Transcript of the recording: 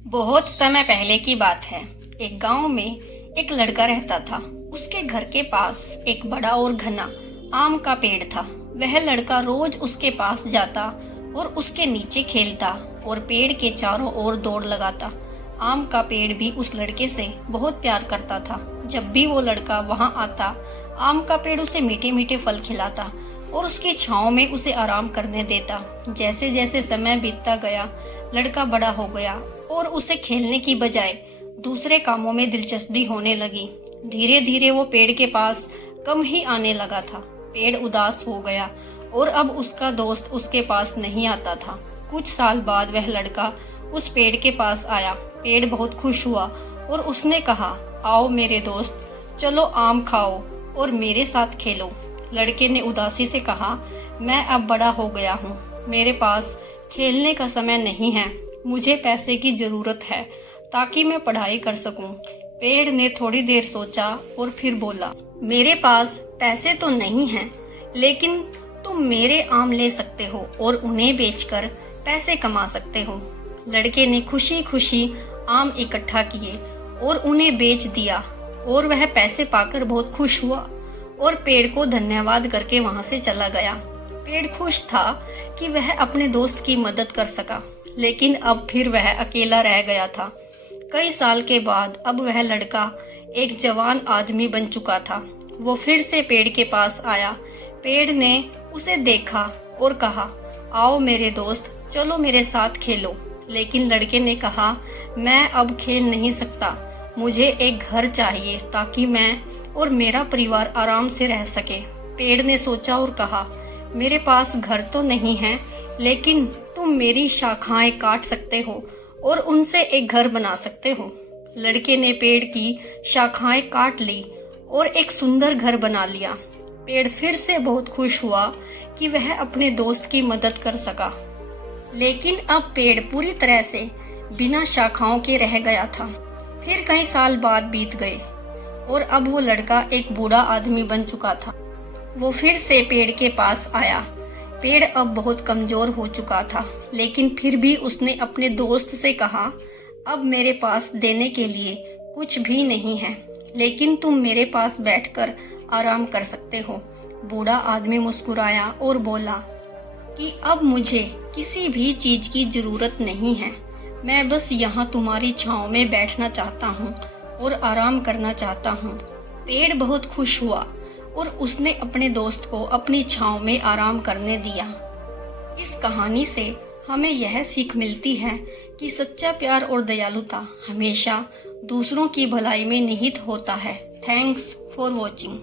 बहुत समय पहले की बात है। एक गांव में एक लड़का रहता था। उसके घर के पास एक बड़ा और घना आम का पेड़ था। वह लड़का रोज उसके पास जाता और उसके नीचे खेलता और पेड़ के चारों ओर दौड़ लगाता। आम का पेड़ भी उस लड़के से बहुत प्यार करता था। जब भी वो लड़का वहां आता, आम का पेड़ उसे मीठे मीठे फल खिलाता और उसकी छांव में उसे आराम करने देता। जैसे जैसे समय बीतता गया, लड़का बड़ा हो गया और उसे खेलने की बजाय दूसरे कामों में दिलचस्पी होने लगी। धीरे धीरे वो पेड़ के पास कम ही आने लगा था। पेड़ उदास हो गया और अब उसका दोस्त उसके पास नहीं आता था। कुछ साल बाद वह लड़का उस पेड़ के पास आया। पेड़ बहुत खुश हुआ और उसने कहा, आओ मेरे दोस्त, चलो आम खाओ और मेरे साथ खेलो। लड़के ने उदासी से कहा, मैं अब बड़ा हो गया हूँ, मेरे पास खेलने का समय नहीं है, मुझे पैसे की जरूरत है ताकि मैं पढ़ाई कर सकूं। पेड़ ने थोड़ी देर सोचा और फिर बोला, मेरे पास पैसे तो नहीं हैं, लेकिन तुम मेरे आम ले सकते हो और उन्हें बेचकर पैसे कमा सकते हो। लड़के ने खुशी खुशी आम इकट्ठा किए और उन्हें बेच दिया और वह पैसे पाकर बहुत खुश हुआ और पेड़ को धन्यवाद करके वहां से चला गया। पेड़ खुश था कि वह अपने दोस्त की मदद कर सका, लेकिन अब फिर वह अकेला रह गया था। कई साल के बाद अब वह लड़का एक जवान आदमी बन चुका था। वो फिर से पेड़ के पास आया। पेड़ ने उसे देखा और कहा, आओ मेरे दोस्त, चलो मेरे साथ खेलो। लेकिन लड़के ने कहा, मैं अब खेल नहीं सकता, मुझे एक घर चाहिए ताकि मैं और मेरा परिवार आराम से रह सके। पेड़ ने सोचा और कहा, मेरे पास घर तो नहीं है, लेकिन तुम मेरी शाखाएं काट सकते हो और उनसे एक घर बना सकते हो। लड़के ने पेड़ की शाखाएं काट ली और एक सुंदर घर बना लिया। पेड़ फिर से बहुत खुश हुआ कि वह अपने दोस्त की मदद कर सका। लेकिन अब पेड़ पूरी तरह से बिना शाखाओं के रह गया था। फिर कई साल बाद बीत गए और अब वो लड़का एक बूढ़ा आदमी बन चुका था। वो फिर से पेड़ के पास आया। पेड़ अब बहुत कमजोर हो चुका था, लेकिन फिर भी उसने अपने दोस्त से कहा, अब मेरे पास देने के लिए कुछ भी नहीं है, लेकिन तुम मेरे पास बैठकर आराम कर सकते हो। बूढ़ा आदमी मुस्कुराया और बोला कि अब मुझे किसी भी चीज की जरूरत नहीं है, मैं बस यहाँ तुम्हारी छांव में बैठना चाहता हूँ और आराम करना चाहता हूँ। पेड़ बहुत खुश हुआ और उसने अपने दोस्त को अपनी छांव में आराम करने दिया। इस कहानी से हमें यह सीख मिलती है कि सच्चा प्यार और दयालुता हमेशा दूसरों की भलाई में निहित होता है। Thanks for watching.